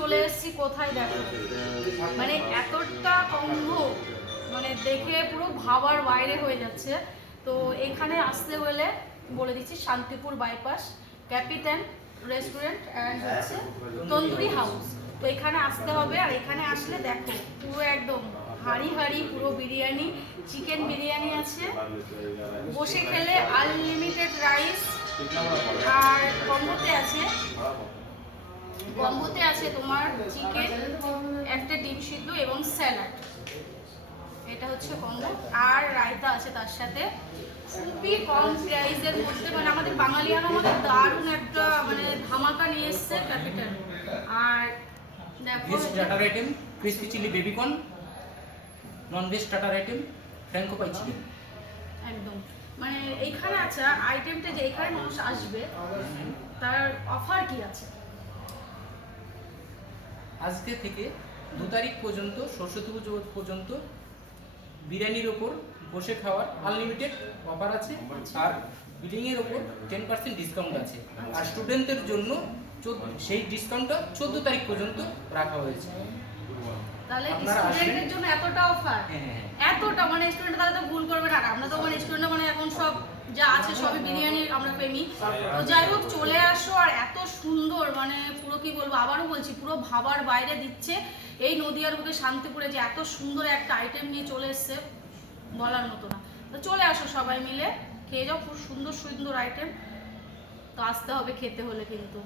চলে এসেছি কোথায় দেখো, মানে এতটা কম্বো, মানে দেখে পুরো ভাবার বাইরে হয়ে যাচ্ছে। তো এখানে আসতে হলে বলে দিচ্ছি, শান্তিপুর বাইপাস, ক্যাপিটান রেস্টুরেন্ট অ্যান্ড হচ্ছে তন্দুরি হাউস। তো এখানে আসতে হবে। আর এখানে আসলে দেখো পুরো একদম হাঁড়ি হাঁড়ি পুরো বিরিয়ানি, চিকেন বিরিয়ানি আছে, বসে খেলে আনলিমিটেড রাইস। আর কম্বোতে আছে তোমার চিকেন, একটা ডিম সিদ্ধ এবং স্যালাড, এটা হচ্ছে কম্বো। আর রায়তা আছে তার সাথে, খুবই কম প্রাইসের মধ্যে, মানে আমাদের বাঙালিয়ানা আমাদের দারুণ একটা মানে ধামাকা নিয়ে এসছে ক্যাপিটাল। আর দেখো starter item crispy chilli baby corn, non veg starter item ফ্র্যাঙ্কো পাই চিকেন। একদম মানে এইখানে আছে আইটেমটা, যে এখানে মানুষ আসবে তার অফার কি আছে? আজকে থেকে 2 তারিখ পর্যন্ত, সরস্বতী পুজো পর্যন্ত বিরিয়ানির ওপর বসে খাওয়ার আনলিমিটেড অফার আছে। আর বিলিংয়ের ওপর 10% ডিসকাউন্ট আছে। আর স্টুডেন্টদের জন্য সেই ডিসকাউন্টটা 14 তারিখ পর্যন্ত রাখা হয়েছে। তাহলে আপনারা স্টুডেন্টদের জন্য এতটা অফার, এতটা মানে স্টুডেন্ট তাহলে তো ভুল করবে না। আমরা তো মানে স্টুডেন্ট মানে এখন সব যা আছে সবই বিরিয়ানি আমরা প্রেমী। তো যাই হোক চলে আসো। আর এত সুন্দর মানে পুরো কি বলবো, আবারও বলছি পুরো ভাবার বাইরে দিচ্ছে। এই নদিয়ার বুকে শান্তিপুরে যে এত সুন্দর একটা আইটেম নিয়ে চলে এসছে বলার মতো না। তো চলে আসো সবাই মিলে খেয়ে যাও, খুব সুন্দর সুন্দর আইটেম। তো আসতে হবে খেতে হলে কিন্তু।